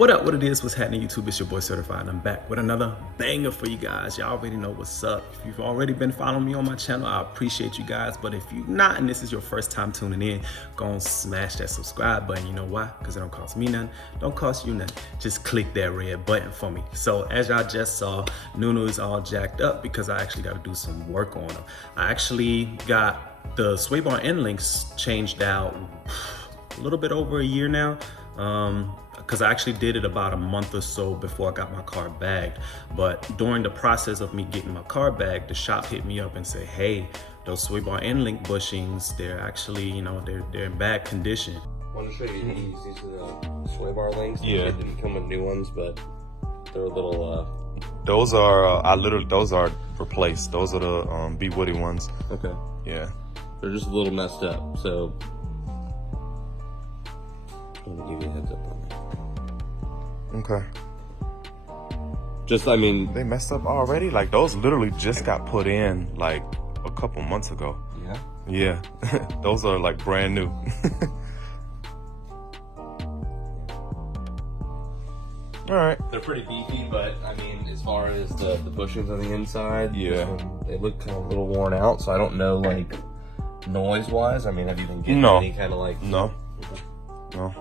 What up, what it is, what's happening YouTube? It's your boy Srtfied, and I'm back with another banger for you guys. Y'all already know what's up. If you've already been following me on my channel, I appreciate you guys. But if you're not, and this is your first time tuning in, go and smash that subscribe button. You know why? Because it don't cost me nothing, don't cost you nothing. Just click that red button for me. So as y'all just saw, Nunu is all jacked up because I actually got to do some work on him. I actually got the Swaybar Endlinks changed out a little bit over a year now. Because I actually did it about a month or so before I got my car bagged. But during the process of me getting my car bagged, the shop hit me up and said, hey, those Swaybar Endlink bushings, they're actually, you know, they're in bad condition. I want to show you these. These are the Swaybar links. Yeah. They didn't come with new ones, but they're a little, Those are, those are replaced. Those are the Bwoody ones. okay. Yeah. They're just a little messed up, so I'm gonna give you a heads up on that. Okay. Just, I mean, They messed up already? Like, those literally just got put in, like, a couple months ago. yeah. Yeah. Those are, like, brand new. All right. They're pretty beefy, but I mean, as far as the bushings on the inside, Yeah. they look kind of a little worn out. So I don't know, like, noise-wise. I mean, have you been getting No. any kind of like? No. No.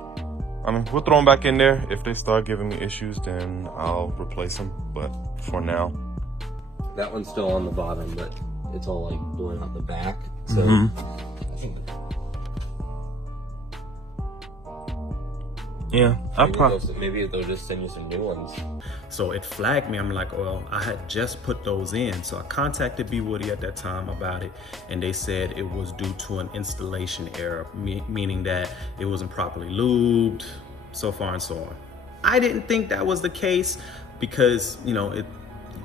I mean, we'll throw them back in there. If they start giving me issues, then I'll replace them. But for now. That one's still on the bottom, but it's all like blown out the back. So I think Yeah. maybe they'll just send you some new ones. So it flagged me. I'm like, well, I had just put those in. So I contacted Bwoody at that time about it, and they said it was due to an installation error, meaning that it wasn't properly lubed, so far and so on. I didn't think that was the case because, you know,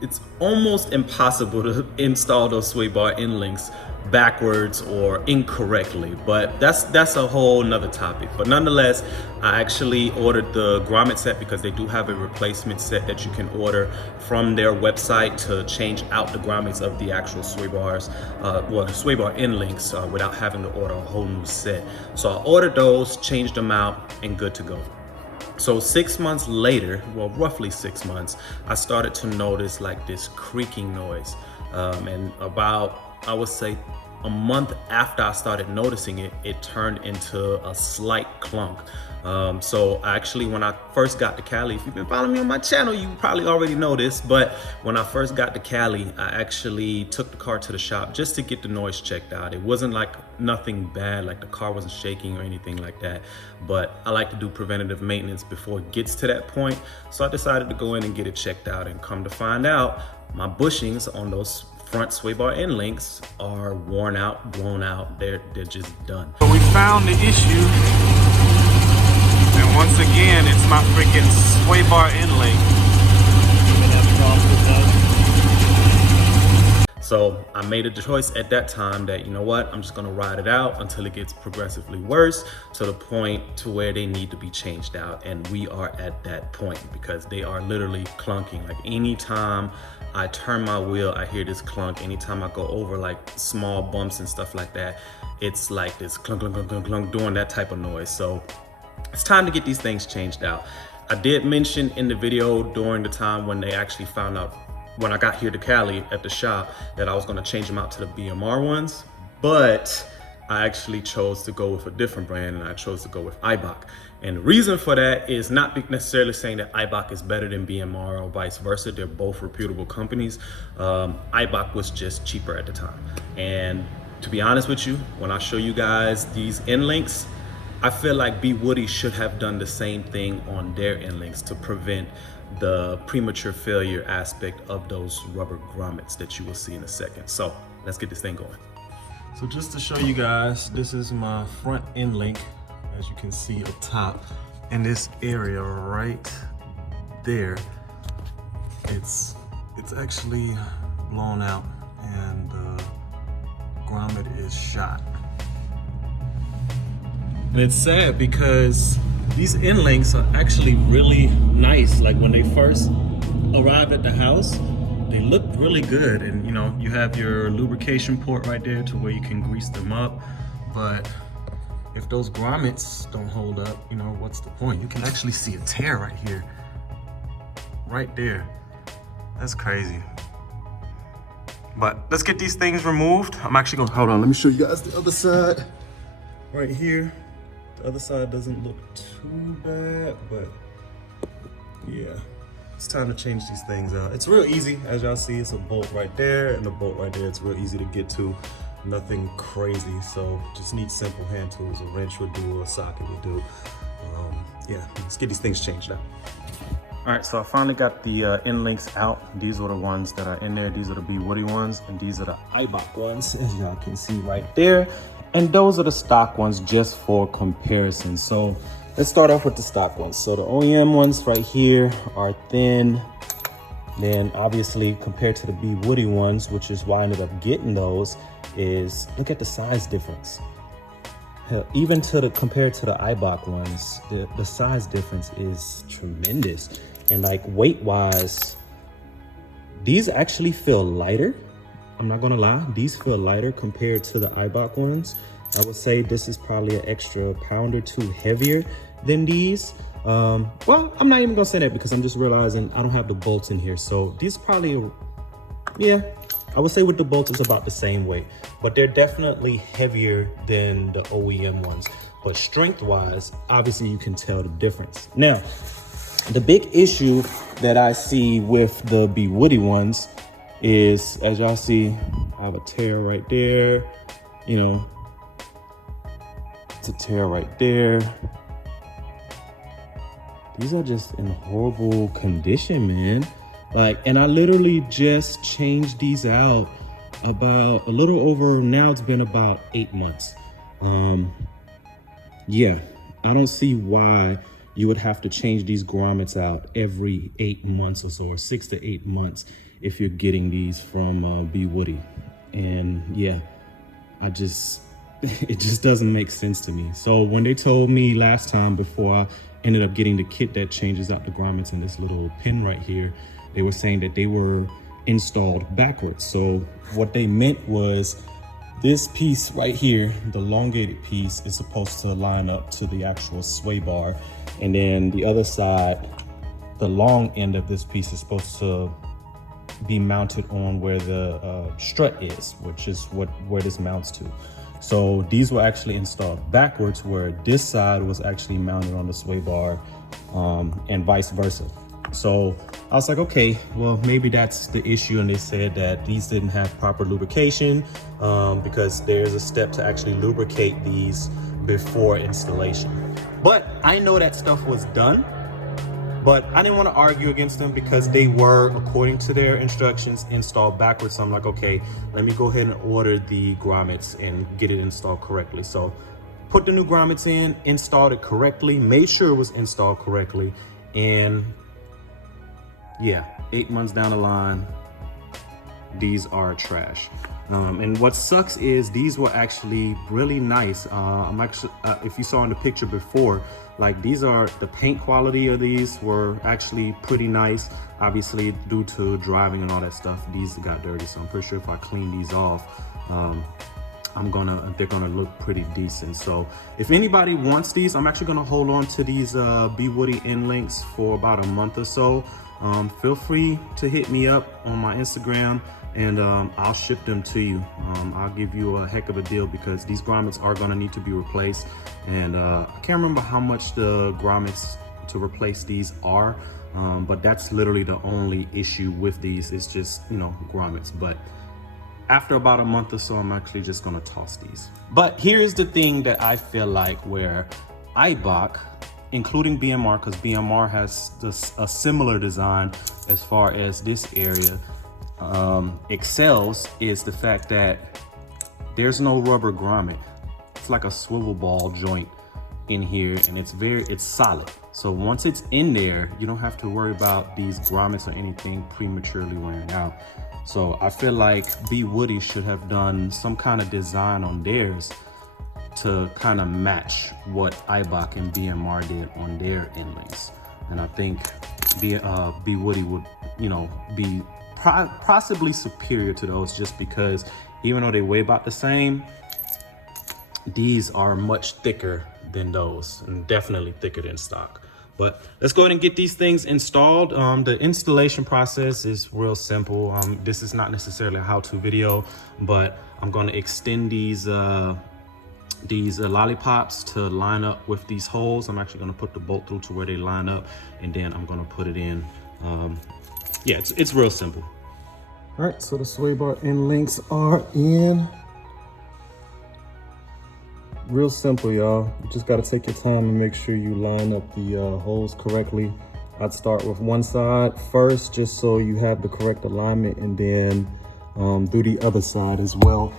it's almost impossible to install those Swaybar Endlinks backwards or incorrectly, but that's a whole nother topic. But nonetheless, I actually ordered the grommet set because they do have a replacement set that you can order from their website to change out the grommets of the actual Swaybars, well, the Swaybar Endlinks without having to order a whole new set. So I ordered those, changed them out, and good to go. So 6 months later, well, roughly 6 months, I started to notice like this creaking noise. And about, I would say, a month after I started noticing it, it turned into a slight clunk. So actually, when I first got to Cali, if you've been following me on my channel, you probably already know this, but when I first got to Cali, I actually took the car to the shop just to get the noise checked out. It wasn't like nothing bad, like the car wasn't shaking or anything like that, but I like to do preventative maintenance before it gets to that point. So I decided to go in and get it checked out, and come to find out, my bushings on those front Swaybar Endlinks are worn out, blown out. They're just done. So we found the issue, and once again, it's my freaking Swaybar Endlink. So I made a choice at that time that, you know what, I'm just gonna ride it out until it gets progressively worse to the point to where they need to be changed out. And we are at that point because they are literally clunking. Like anytime I turn my wheel, I hear this clunk. Anytime I go over like small bumps and stuff like that, it's like this clunk, clunk, clunk, clunk, clunk, doing that type of noise. So it's time to get these things changed out. I did mention in the video during the time when they actually found out, when I got here to Cali at the shop, that I was gonna change them out to the BMR ones, but I actually chose to go with a different brand, and I chose to go with Eibach. And the reason for that is not necessarily saying that Eibach is better than BMR or vice versa. They're both reputable companies. Eibach was just cheaper at the time. And to be honest with you, when I show you guys these Endlinks, I feel like Bwoody should have done the same thing on their Endlinks to prevent the premature failure aspect of those rubber grommets that you will see in a second. So let's get this thing going. So just to show you guys, this is my front Endlink, as you can see up top. In this area right there, it's actually blown out, and the grommet is shot. And it's sad because these Endlinks are actually really nice. Like when they first arrived at the house, they looked really good. And you know, you have your lubrication port right there to where you can grease them up. But if those grommets don't hold up, you know, what's the point? You can actually see a tear right here, right there. That's crazy. But let's get these things removed. I'm actually gonna, hold on, let me show you guys the other side. Right here, the other side doesn't look too bad, but yeah, it's time to change these things out. It's real easy, as y'all see, it's a bolt right there and a bolt right there. It's real easy to get to, nothing crazy. So just need simple hand tools. A wrench would do, a socket would do. Yeah, let's get these things changed out. All right, so I finally got the Endlinks out. These are the ones that are in there. These are the Bwoody ones, and these are the Eibach ones, as y'all can see right there. And those are the stock ones, just for comparison. So let's start off with the stock ones. So the OEM ones right here are thin. Then obviously compared to the Bwoody ones, which is why I ended up getting those, is look at the size difference. Hell, even compared to the Eibach ones, the size difference is tremendous. And like weight wise, these actually feel lighter. I'm not gonna lie, these feel lighter compared to the Eibach ones. I would say this is probably an extra pound or two heavier than these. Well, I'm not even gonna say that because I'm just realizing I don't have the bolts in here. So these probably, yeah, I would say with the bolts it's about the same weight, but they're definitely heavier than the OEM ones. But strength wise, obviously you can tell the difference. Now, the big issue that I see with the Bwoody ones is, as y'all see, I have a tear right there, you know, it's a tear right there. These are just in horrible condition, man. Like, and I literally just changed these out about a little over, now it's been about 8 months. Yeah, I don't see why you would have to change these grommets out every 8 months or so, or 6 to 8 months if you're getting these from Bwoody. And yeah, it just doesn't make sense to me. So when they told me last time, before I ended up getting the kit that changes out the grommets in this little pin right here, they were saying that they were installed backwards. So what they meant was this piece right here, the elongated piece, is supposed to line up to the actual Swaybar. And then the other side, the long end of this piece is supposed to be mounted on where the strut is, which is where this mounts to. So these were actually installed backwards, where this side was actually mounted on the Swaybar, and vice versa. So I was like, okay, well, maybe that's the issue. And they said that these didn't have proper lubrication, because there's a step to actually lubricate these before installation. But I know that stuff was done, but I didn't want to argue against them because they were, according to their instructions, installed backwards. So I'm like, okay, let me go ahead and order the grommets and get it installed correctly. So put the new grommets in, installed it correctly, made sure it was installed correctly. And yeah, 8 months down the line, these are trash. And what sucks is these were actually really nice. I'm actually, if you saw in the picture before, like these are, the paint quality of these were actually pretty nice. Obviously, due to driving and all that stuff, these got dirty. So I'm pretty sure if I clean these off, they're gonna look pretty decent. So if anybody wants these, I'm actually gonna hold on to these Bwoody Endlinks for about a month or so. Feel free to hit me up on my Instagram, and I'll ship them to you. I'll give you a heck of a deal because these grommets are gonna need to be replaced. And I can't remember how much the grommets to replace these are, but that's literally the only issue with these. It's just, you know, grommets. But after about a month or so, I'm actually just gonna toss these. But here's the thing that I feel like where Eibach, including BMR, because BMR has a similar design as far as this area, excels, is the fact that there's no rubber grommet. It's like a swivel ball joint in here, and it's solid. So once it's in there, you don't have to worry about these grommets or anything prematurely wearing out. So I feel like Bwoody should have done some kind of design on theirs to kind of match what Eibach and BMR did on their Endlinks. And I think Bwoody would, you know, be possibly superior to those, just because even though they weigh about the same, these are much thicker than those, and definitely thicker than stock. But let's go ahead and get these things installed. The installation process is real simple. This is not necessarily a how-to video, but I'm going to extend these lollipops to line up with these holes. I'm actually going to put the bolt through to where they line up, and then I'm going to put it in. Yeah, it's real simple. All right, so the Swaybar Endlinks are in. Real simple, y'all. You just gotta take your time and make sure you line up the holes correctly. I'd start with one side first, just so you have the correct alignment, and then do the other side as well.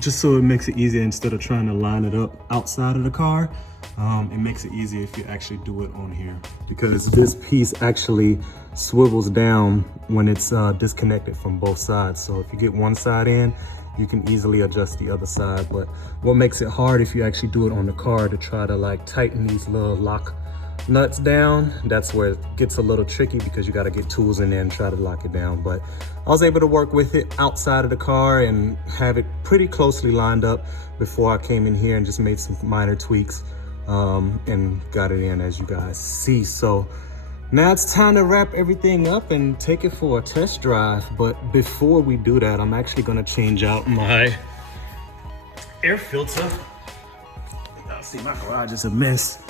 Just so it makes it easier instead of trying to line it up outside of the car. It makes it easier if you actually do it on here, because this piece actually swivels down when it's disconnected from both sides. So if you get one side in, you can easily adjust the other side. But what makes it hard if you actually do it on the car to try to like tighten these little lock nuts down, that's where it gets a little tricky, because you got to get tools in there and try to lock it down. But I was able to work with it outside of the car and have it pretty closely lined up before I came in here and just made some minor tweaks and got it in, as you guys see. So now it's time to wrap everything up and take it for a test drive. But before we do that, I'm actually gonna change out my air filter. Y'all see my garage is a mess.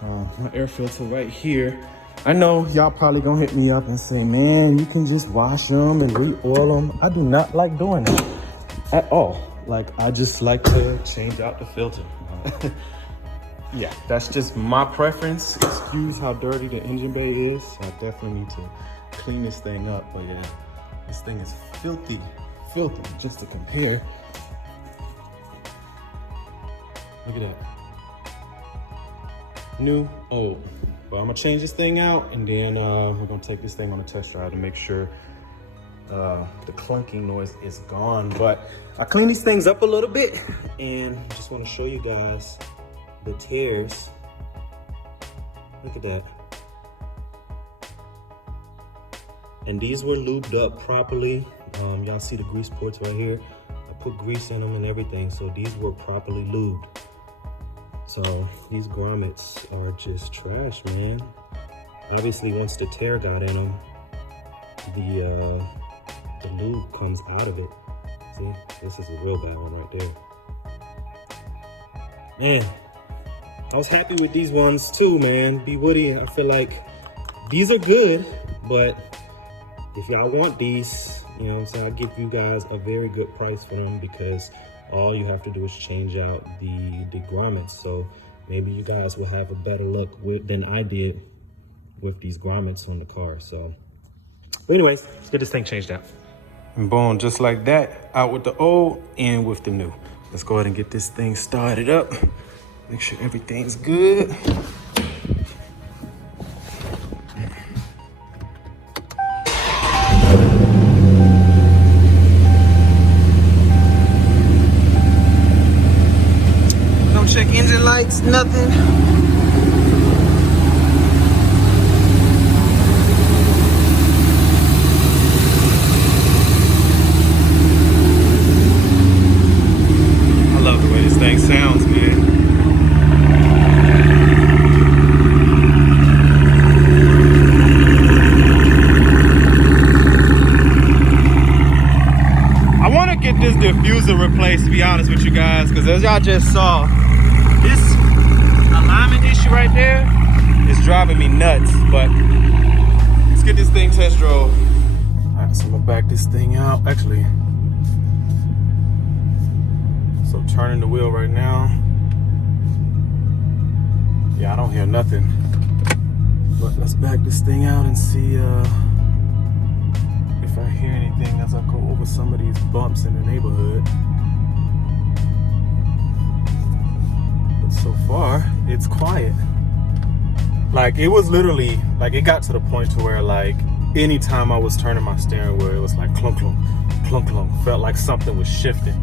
My air filter right here. I know y'all probably gonna hit me up and say, man, you can just wash them and re-oil them. I do not like doing that at all. Like, I just like to change out the filter. Yeah, that's just my preference. Excuse how dirty the engine bay is. I definitely need to clean this thing up. But yeah, this thing is filthy just to compare. Look at that. New, old. But I'm gonna change this thing out, and then we're gonna take this thing on a test drive to make sure the clunking noise is gone. But I clean these things up a little bit, and just wanna show you guys the tears. Look at that. And these were lubed up properly. Y'all see the grease ports right here? I put grease in them and everything, so these were properly lubed. So these grommets are just trash, man. Obviously, once the tear got in them, the lube comes out of it. See, this is a real bad one right there. Man, I was happy with these ones too, man. Bwoody, I feel like these are good, but if y'all want these, you know what I'm saying, I'll give you guys a very good price for them, because all you have to do is change out the grommets. So maybe you guys will have a better look than I did with these grommets on the car. So, but anyways, let's get this thing changed out. And boom, just like that, out with the old, in with the new. Let's go ahead and get this thing started up. Make sure everything's good. Don't check engine lights, nothing. I love the way this thing sounds, man. This diffuser replaced, to be honest with you guys, because as y'all just saw, this alignment issue right there is driving me nuts. But let's get this thing test drove. All right, so I'm gonna back this thing out. Actually, so I'm turning the wheel right now. Yeah, I don't hear nothing. But let's back this thing out and see if I hear anything as I go over some of these bumps in the neighborhood. But so far, it's quiet. Like, it was literally, like, it got to the point to where, like, anytime I was turning my steering wheel, it was like clunk, clunk, clunk, clunk. Felt like something was shifting.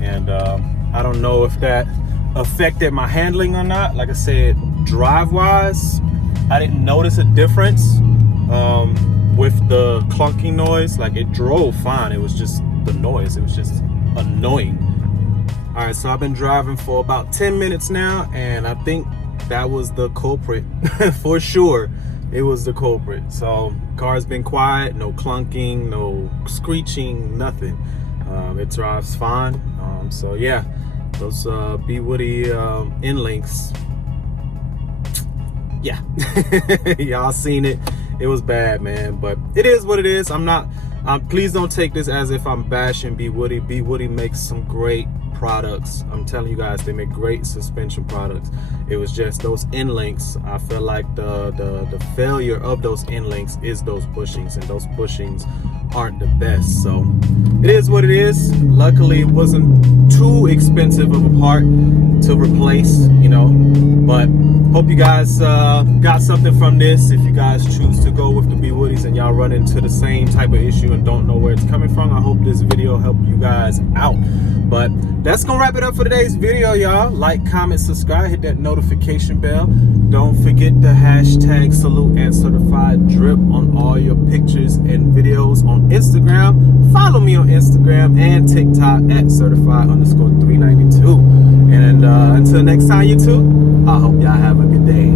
And I don't know if that affected my handling or not. Like I said, drive-wise, I didn't notice a difference. With the clunking noise, like, it drove fine. It was just the noise. It was just annoying. All right, so I've been driving for about 10 minutes now, and I think that was the culprit. For sure, it was the culprit. So car's been quiet, no clunking, no screeching, nothing. It drives fine. So yeah, those Bwoody Endlinks, yeah. Y'all seen it. It was bad, man, but it is what it is. I'm not, please don't take this as if I'm bashing Bwoody. Bwoody makes some great products. I'm telling you guys, they make great suspension products. It was just those Endlinks. I feel like the failure of those Endlinks is those bushings, and those bushings aren't the best. So it is what it is. Luckily, it wasn't too expensive of a part to replace, you know, but hope you guys got something from this. If you guys choose to go with the Bwoodies and y'all run into the same type of issue and don't know where it's coming from, I hope this video helped you guys out. But that's gonna wrap it up for today's video, y'all. Like, comment, subscribe, hit that notification bell. Don't forget the hashtag salute and certified drip on all your pictures and videos on Instagram. Follow me on Instagram and TikTok at Srtfied_392. And until next time, YouTube, I hope y'all have a good day.